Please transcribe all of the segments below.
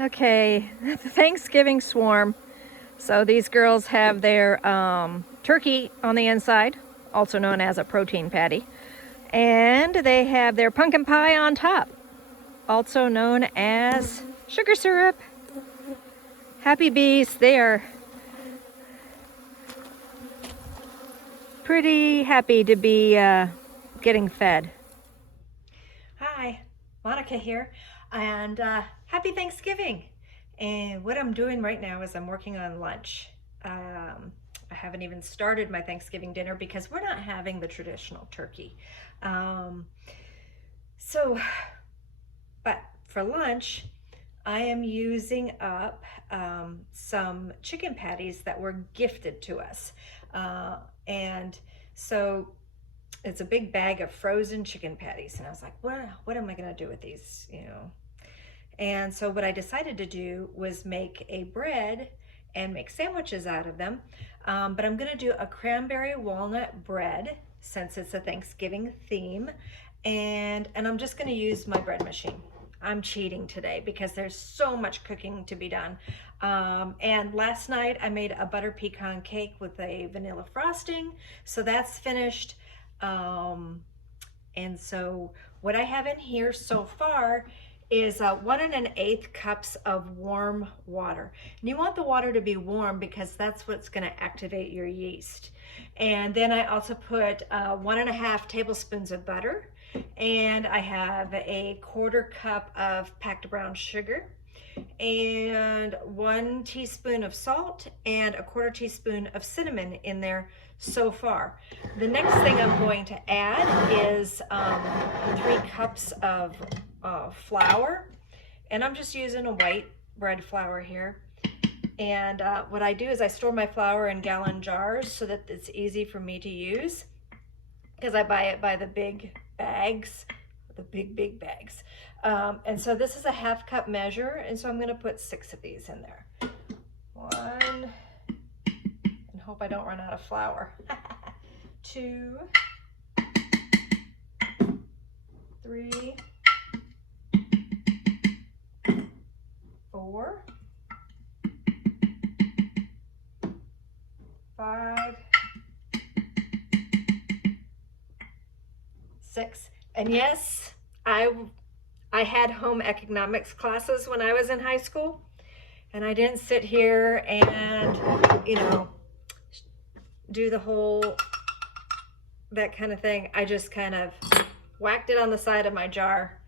Okay, Thanksgiving swarm. So these girls have their turkey on the inside, also known as a protein patty. And they have their pumpkin pie on top, also known as sugar syrup. Happy bees, they are pretty happy to be getting fed. Hi, Monica here, and happy Thanksgiving. And what I'm doing right now is I'm working on lunch. I haven't even started my Thanksgiving dinner because we're not having the traditional turkey. But for lunch, I am using up some chicken patties that were gifted to us. And so it's a big bag of frozen chicken patties. And I was like, what am I gonna do with these, And so what I decided to do was make a bread and make sandwiches out of them. But I'm gonna do a cranberry walnut bread since it's a Thanksgiving theme. And I'm just gonna use my bread machine. I'm cheating today because there's so much cooking to be done. And last night I made a butter pecan cake with a vanilla frosting. So that's finished. And so what I have in here so far is 1 1/8 cups of warm water. And you want the water to be warm because that's what's going to activate your yeast. And then I also put 1 1/2 tablespoons of butter, and I have a 1/4 cup of packed brown sugar, and 1 teaspoon of salt and a 1/4 teaspoon of cinnamon in there so far. The next thing I'm going to add is 3 cups of flour, and I'm just using a white bread flour here. And what I do is I store my flour in gallon jars so that it's easy for me to use, because I buy it by the big bags, the big bags. And so this is a 1/2 cup measure, and so I'm going to put 6 of these in there. 1, and hope I don't run out of flour. 2, 3, 4, 5, 6. And yes, I had home economics classes when I was in high school, and I didn't sit here and, do the whole, that kind of thing. I just kind of whacked it on the side of my jar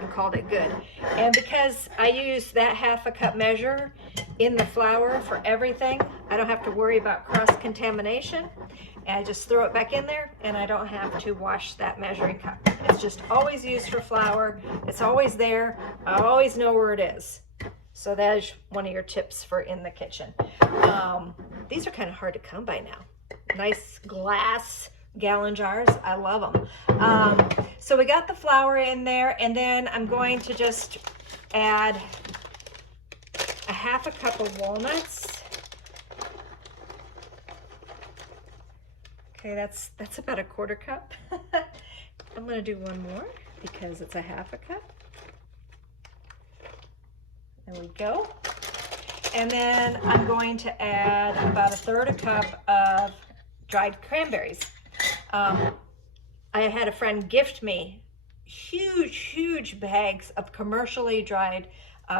and called it good. And because I use that 1/2 cup measure in the flour for everything, I don't have to worry about cross-contamination. And I just throw it back in there, and I don't have to wash that measuring cup. It's just always used for flour. It's always there. I always know where it is. So that is one of your tips for in the kitchen. These are kind of hard to come by now. Nice glass gallon jars. I love them. So we got the flour in there, and then I'm going to just add a 1/2 cup of walnuts. Okay, that's about a 1/4 cup. I'm going to do one more because it's a 1/2 cup. There we go. And then I'm going to add about 1/3 cup of dried cranberries. I had a friend gift me huge bags of commercially dried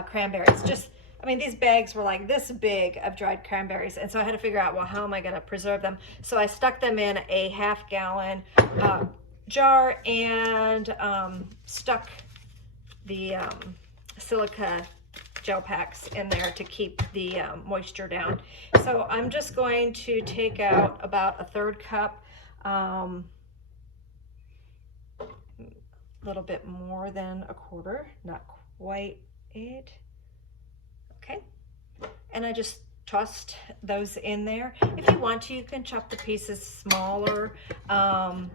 cranberries. These bags were like this big of dried cranberries, and so I had to figure out, well, how am I going to preserve them? So I stuck them in a 1/2 gallon jar and stuck the silica gel packs in there to keep the moisture down. So I'm just going to take out about 1/3 cup, a little bit more than 1/4, not quite 8. Okay, and I just tossed those in there. If you want to, you can chop the pieces smaller, but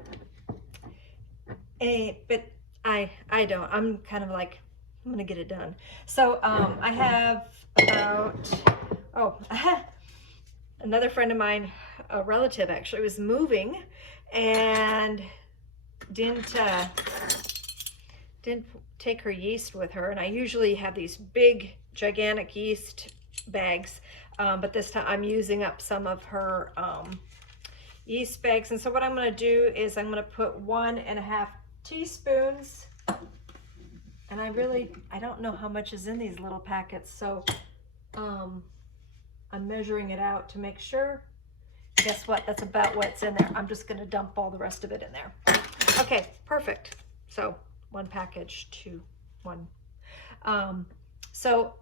I don't. I'm kind of like, I'm gonna get it done. So I have about, another friend of mine, a relative actually, was moving and didn't didn't take her yeast with her, and I usually have these big, gigantic yeast bags, but this time I'm using up some of her yeast bags. And so what I'm going to do is I'm going to put 1.5 teaspoons, and I don't know how much is in these little packets, so I'm measuring it out to make sure. Guess what? That's about what's in there. I'm just going to dump all the rest of it in there. Okay, perfect. So 1 package to 1. So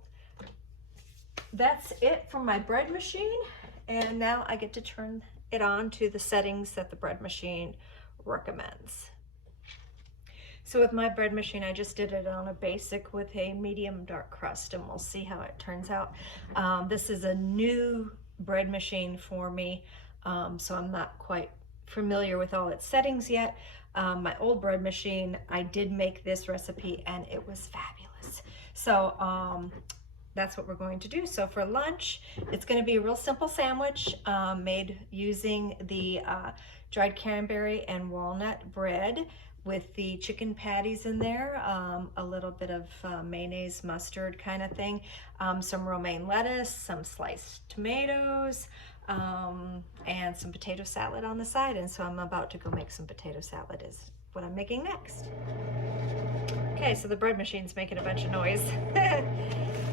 that's it from my bread machine, and now I get to turn it on to the settings that the bread machine recommends. So with my bread machine, I just did it on a basic with a medium dark crust, and we'll see how it turns out. This is a new bread machine for me, so I'm not quite familiar with all its settings yet. My old bread machine, I did make this recipe and it was fabulous. So that's what we're going to do. So for lunch, it's going to be a real simple sandwich made using the dried cranberry and walnut bread with the chicken patties in there, a little bit of mayonnaise, mustard kind of thing, some romaine lettuce, some sliced tomatoes, and some potato salad on the side. And so I'm about to go make some potato salad is what I'm making next. Okay, so the bread machine's making a bunch of noise.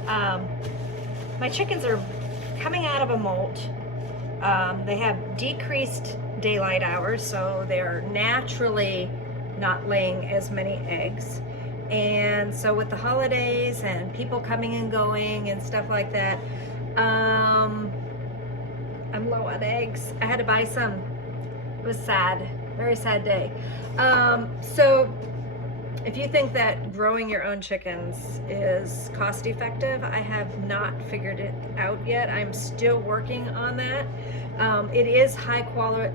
My chickens are coming out of a molt. They have decreased daylight hours, so they're naturally not laying as many eggs. And so with the holidays and people coming and going and stuff like that, I'm low on eggs. I had to buy some. It was sad, very sad day. So if you think that growing your own chickens is cost effective, I have not figured it out yet. I'm still working on that. It is high quality.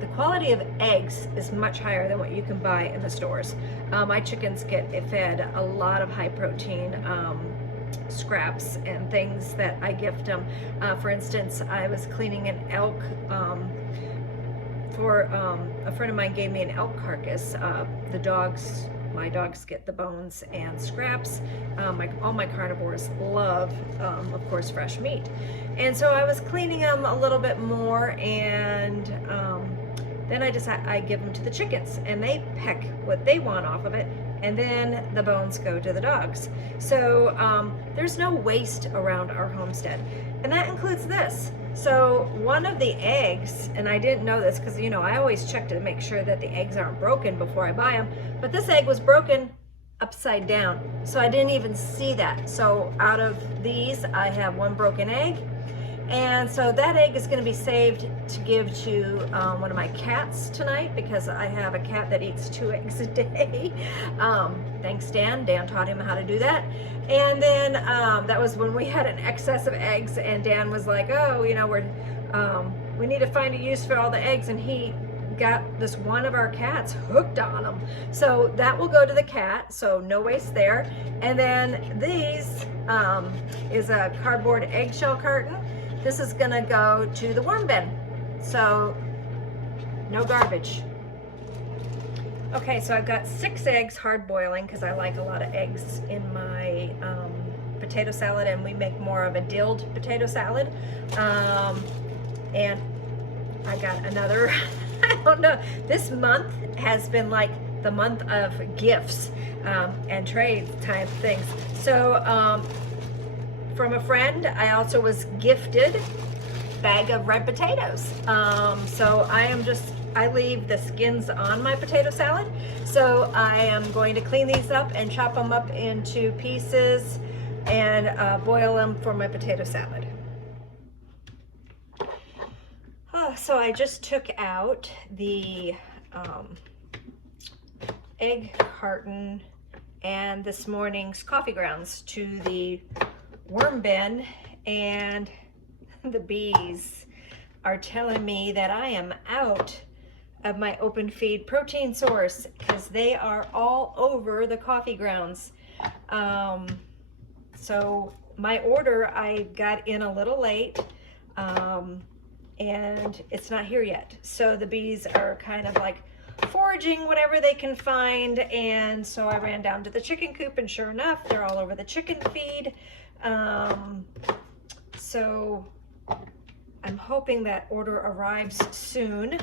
The quality of eggs is much higher than what you can buy in the stores. My chickens get fed a lot of high protein scraps and things that I gift them. For instance, I was cleaning an elk for a friend of mine gave me an elk carcass. My dogs get the bones and scraps. All my carnivores love, of course, fresh meat. And so I was cleaning them a little bit more, and then I give them to the chickens, and they peck what they want off of it, and then the bones go to the dogs. So there's no waste around our homestead, and that includes this. So one of the eggs, and I didn't know this because, you know, I always check to make sure that the eggs aren't broken before I buy them, but this egg was broken upside down, so I didn't even see that. So out of these, I have 1 broken egg, and so that egg is going to be saved to give to one of my cats tonight, because I have a cat that eats 2 eggs a day. Thanks, Dan. Dan taught him how to do that. And then that was when we had an excess of eggs, and Dan was like, oh, you know, we need to find a use for all the eggs, and he got this one of our cats hooked on them. So that will go to the cat, so no waste there. And then these is a cardboard eggshell carton. This is gonna go to the worm bin, so no garbage. Okay, so I've got 6 eggs hard boiling because I like a lot of eggs in my potato salad, and we make more of a dilled potato salad. And I got another, I don't know, this month has been like the month of gifts and trade type things. So from a friend, I also was gifted a bag of red potatoes. So I leave the skins on my potato salad. So I am going to clean these up and chop them up into pieces and boil them for my potato salad. So I just took out the egg carton and this morning's coffee grounds to the worm bin, and the bees are telling me that I am out of my open feed protein source because they are all over the coffee grounds. So my order, I got in a little late, and it's not here yet. So the bees are kind of like foraging whatever they can find. And so I ran down to the chicken coop, and sure enough, they're all over the chicken feed. So I'm hoping that order arrives soon,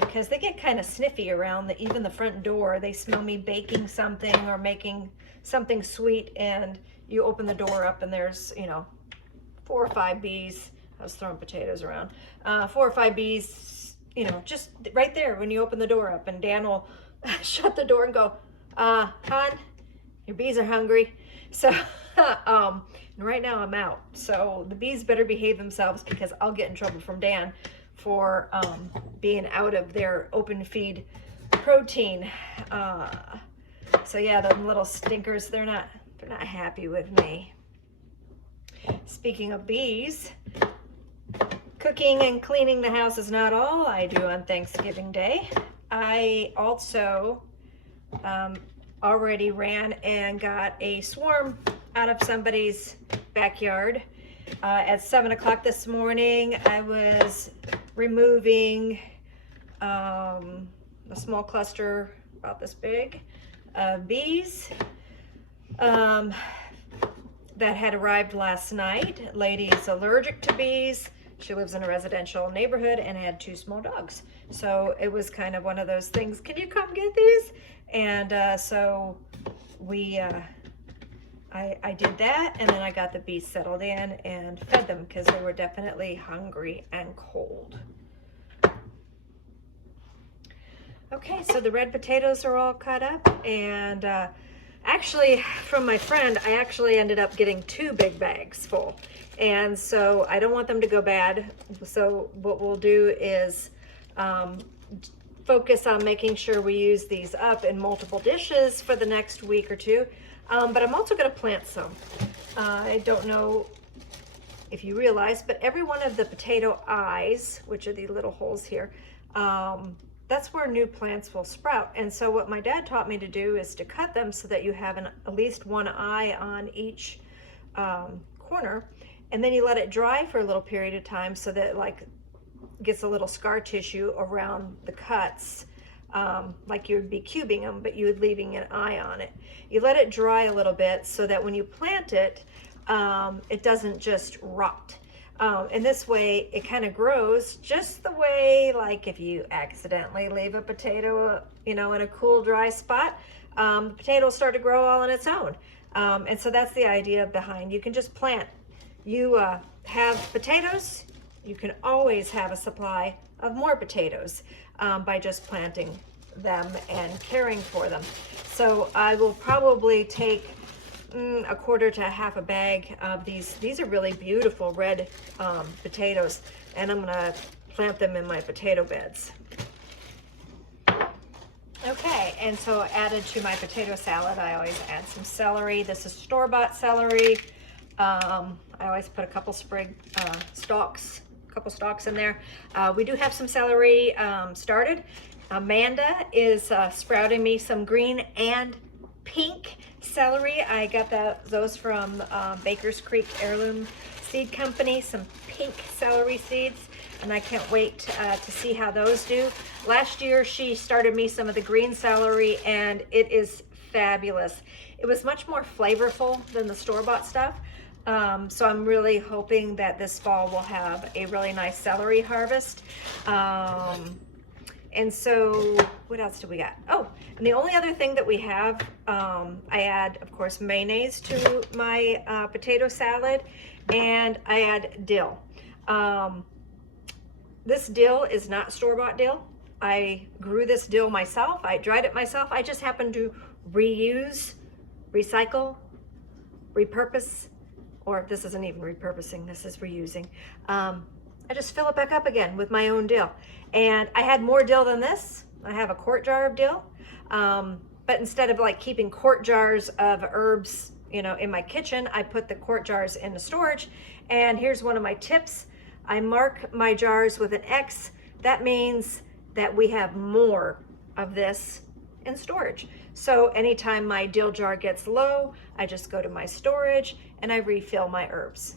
because they get kind of sniffy around even the front door. They smell me baking something or making something sweet, and you open the door up and there's, 4 or 5 bees. I was throwing potatoes around. 4 or 5 bees, just right there when you open the door up, and Dan will shut the door and go, hon, your bees are hungry. So, and right now I'm out. So the bees better behave themselves, because I'll get in trouble from Dan for being out of their open feed protein. So yeah, the little stinkers, they're not happy with me. Speaking of bees, cooking and cleaning the house is not all I do on Thanksgiving Day. I also already ran and got a swarm out of somebody's backyard. At 7 o'clock this morning, I was removing a small cluster about this big of bees that had arrived last night. Lady's allergic to bees. She lives in a residential neighborhood and had 2 small dogs. So it was kind of one of those things, can you come get these? And so we, I did that, and then I got the bees settled in and fed them, because they were definitely hungry and cold. Okay, so the red potatoes are all cut up, and actually, from my friend, I actually ended up getting 2 big bags full. And so I don't want them to go bad. So what we'll do is focus on making sure we use these up in multiple dishes for the next week or 2. But I'm also going to plant some. I don't know if you realize, but every one of the potato eyes, which are the little holes here, that's where new plants will sprout. And so what my dad taught me to do is to cut them so that you have at least one eye on each corner, and then you let it dry for a little period of time so that it gets a little scar tissue around the cuts, like you would be cubing them, but you would leaving an eye on it. You let it dry a little bit so that when you plant it, it doesn't just rot. And this way it kind of grows just the way, like if you accidentally leave a potato, in a cool, dry spot, the potato will start to grow all on its own. And so that's the idea behind, you can just plant. You have potatoes, you can always have a supply of more potatoes by just planting them and caring for them. So I will probably take a quarter to half a bag of these. These are really beautiful red potatoes, and I'm gonna plant them in my potato beds. Okay, and so added to my potato salad, I always add some celery. This is store-bought celery. I always put a couple stalks in there. We do have some celery started. Amanda is sprouting me some green and pink celery. I got those from Baker's Creek Heirloom Seed Company, some pink celery seeds, and I can't wait to see how those do. Last year she started me some of the green celery, and it is fabulous. It was much more flavorful than the store-bought stuff. So I'm really hoping that this fall we'll have a really nice celery harvest. And so what else do we got? Oh, and the only other thing that we have, I add, of course, mayonnaise to my potato salad, and I add dill. This dill is not store-bought dill. I grew this dill myself. I dried it myself. I just happen to reuse, recycle, repurpose, or this isn't even repurposing, this is reusing. I just fill it back up again with my own dill. And I had more dill than this. I have a quart jar of dill. But instead of keeping quart jars of herbs, in my kitchen, I put the quart jars into storage. And here's one of my tips. I mark my jars with an X. That means that we have more of this in storage. So anytime my dill jar gets low, I just go to my storage and I refill my herbs.